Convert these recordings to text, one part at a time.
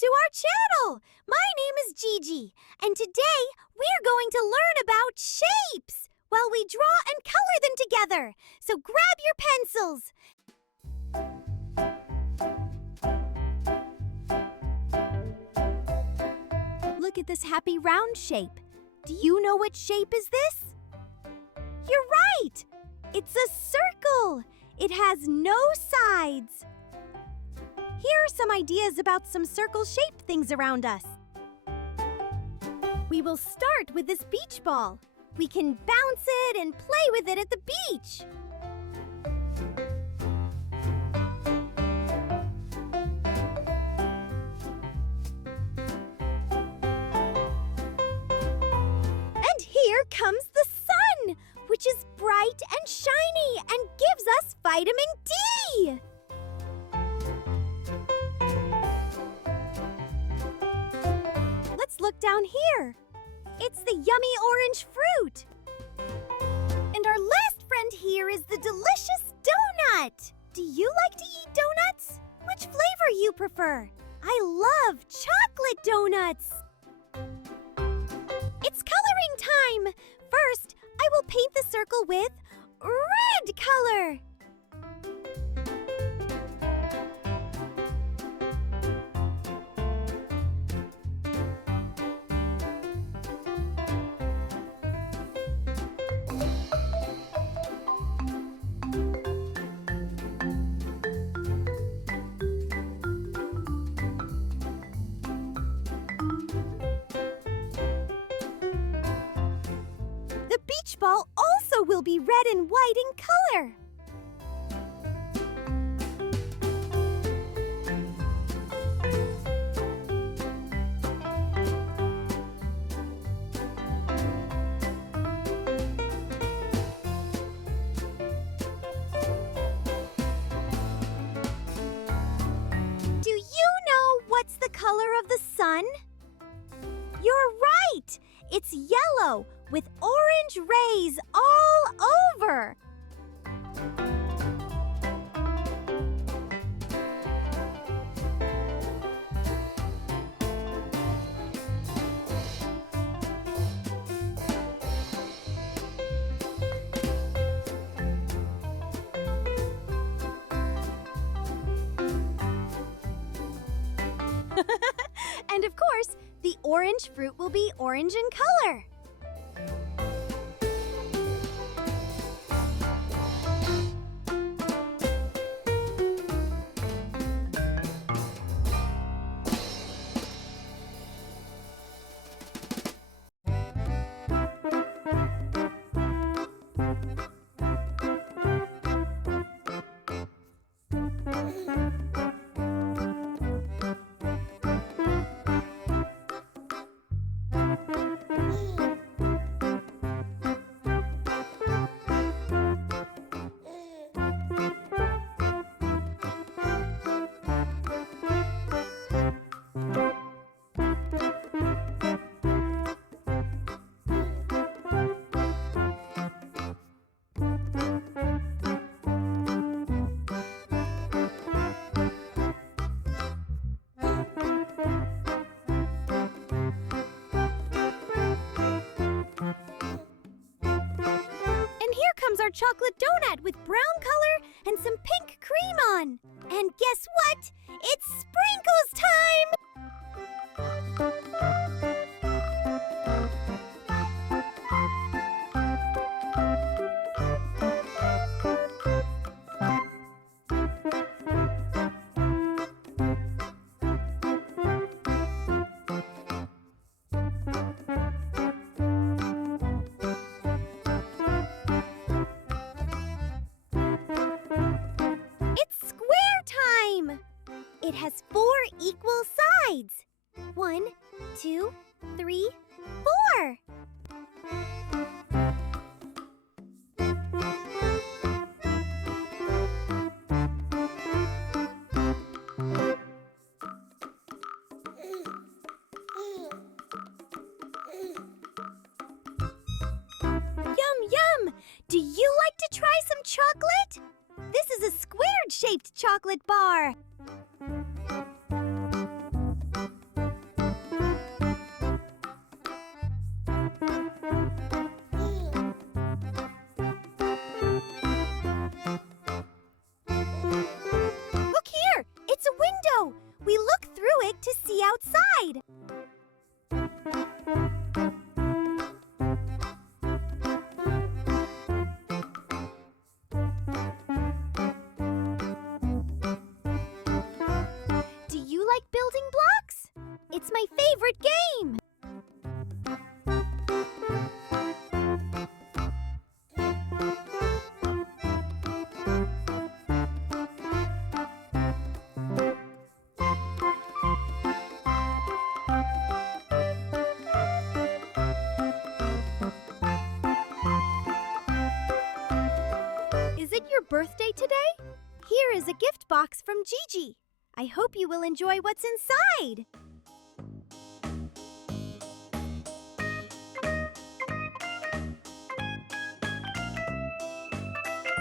to our channel! My name is Gigi, and today we're going to learn about shapes while we draw and color them together. So grab your pencils. Look at this happy round shape. Do you know what shape is this? You're right! It's a circle! It has no sides. Here are some ideas about some circle-shaped things around us. We will start with this beach ball. We can bounce it and play with it at the beach. And here comes the sun, which is bright and shiny and gives us vitamin D. Let's look down here. It's the yummy orange fruit. And our last friend here is the delicious donut. Do you like to eat donuts? Which flavor you prefer? I love chocolate donuts. It's coloring time. First, I will paint the circle with red color. Ball also will be red and white in color. Do you know what's the color of the sun? You're right! It's yellow with orange rays all over. And of course, the orange fruit will be orange in color. Our chocolate donut with brown color and some pink cream on. And guess what? It's sprinkles time! It has 4 equal sides. 1, 2, 3, 4. Yum, yum! Do you like to try some chocolate? This is a squared-shaped chocolate bar. we look through it to see outside. Do you like building blocks? It's my favorite game. Is it your birthday today? Here is a gift box from Gigi. I hope you will enjoy what's inside.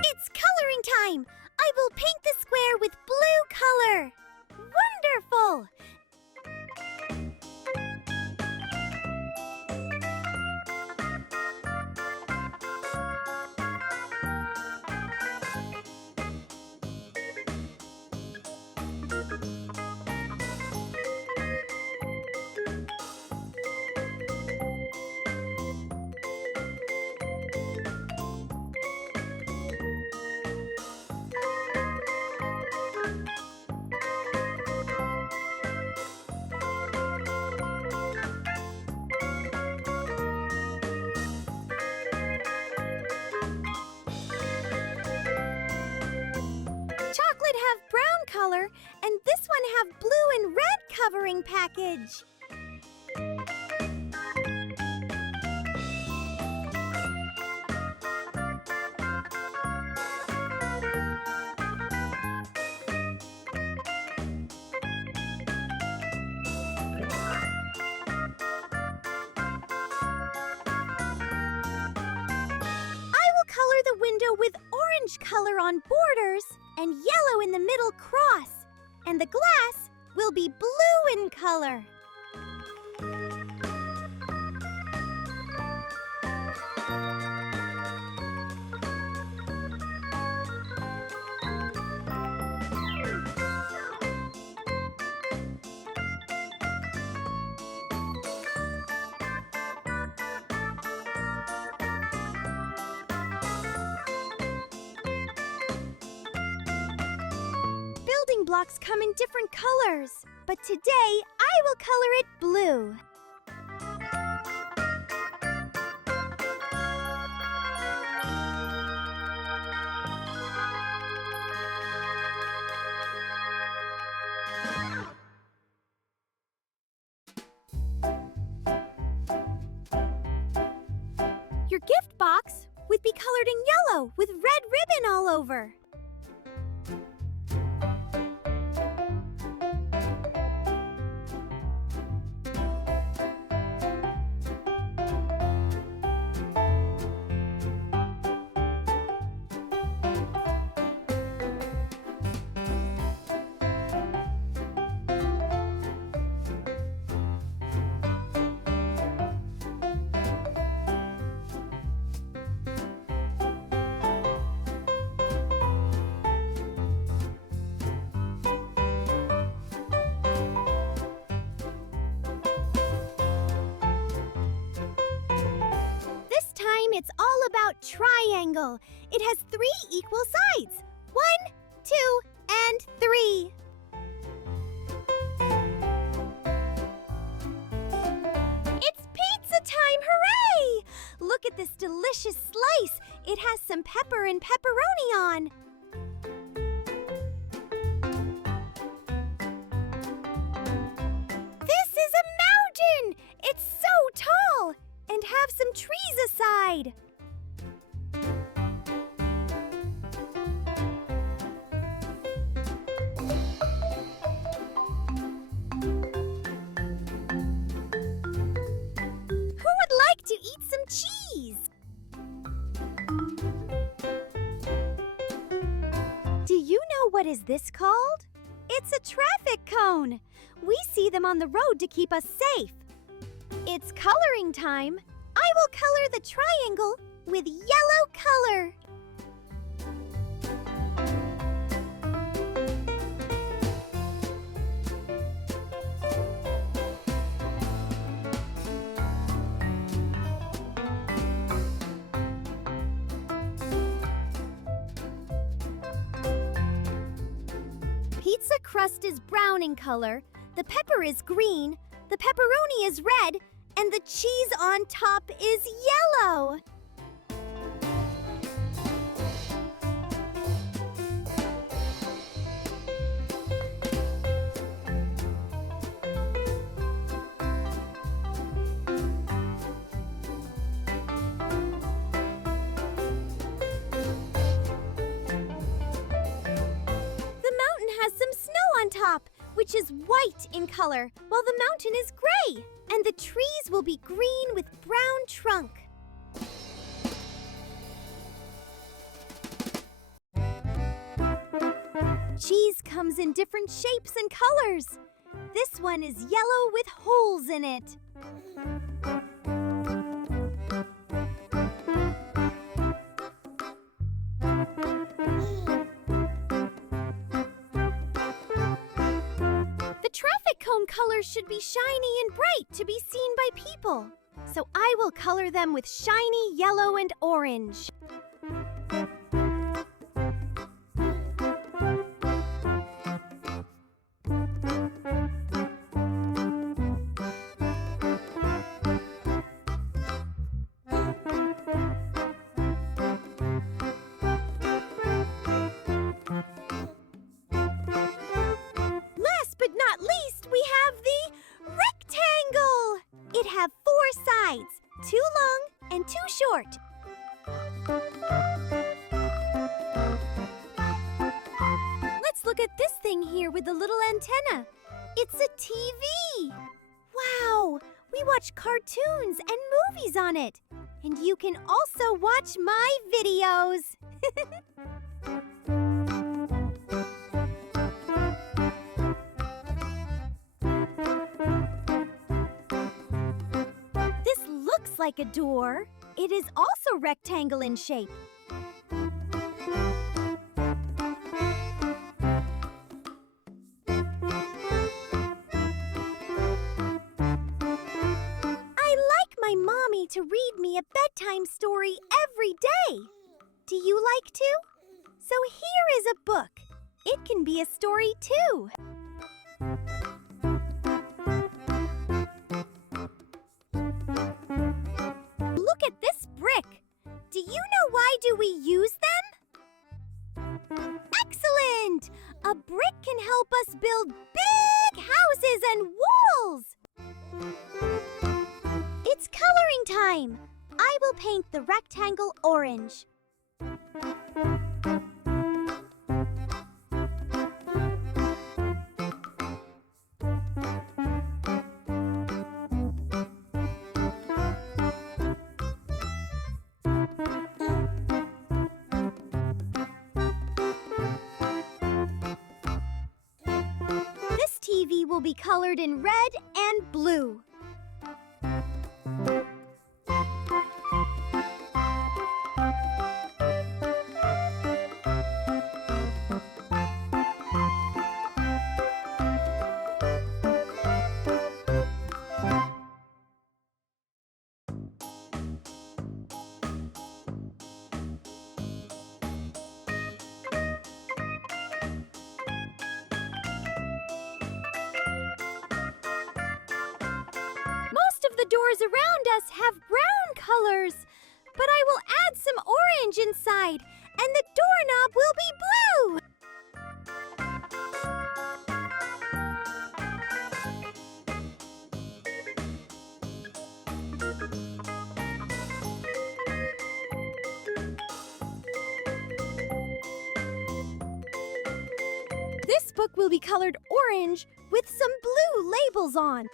It's coloring time! I will paint the square with blue color. Wonderful! Chocolate have brown color, and this one have blue and red covering package. I will color the window with orange color on borders and yellow in the middle cross, and the glass will be blue in color. Building blocks come in different colors, but today I will color it blue. Your gift box would be colored in yellow with red ribbon all over. It's all about triangle. It has 3 equal sides. 1, 2, and 3. It's pizza time! Hooray! Look at this delicious slice. It has some pepper and pepperoni on. This is a mountain! It's so tall! And have some trees aside. Who would like to eat some cheese? Do you know what is this called? It's a traffic cone. We see them on the road to keep us safe. It's coloring time. I will color the triangle with yellow color. crust is brown in color, the pepper is green, the pepperoni is red, and the cheese on top is yellow. Has some snow on top, which is white in color, while the mountain is gray, and the trees will be green with brown trunk. Cheese comes in different shapes and colors. This one is yellow with holes in it. Colors should be shiny and bright to be seen by people. So I will color them with shiny yellow and orange. Have 4 sides, 2 long and 2 short. Let's look at this thing here with the little antenna. It's a TV. Wow, we watch cartoons and movies on it. And you can also watch my videos. Like a door. It is also rectangle in shape. I like my mommy to read me a bedtime story every day. Do you like to? So here is a book. It can be a story too. Look at this brick. Do you know why do we use them? Excellent! A brick can help us build big houses and walls. It's coloring time. I will paint the rectangle orange. TV will be colored in red and blue. The doors around us have brown colors, but I will add some orange inside, and the doorknob will be blue. This book will be colored orange with some blue labels on.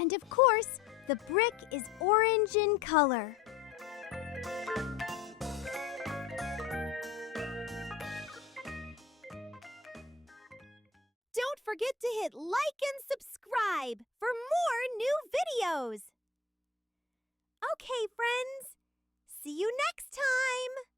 And of course, the brick is orange in color. Don't forget to hit like and subscribe for more new videos. Okay, friends. See you next time!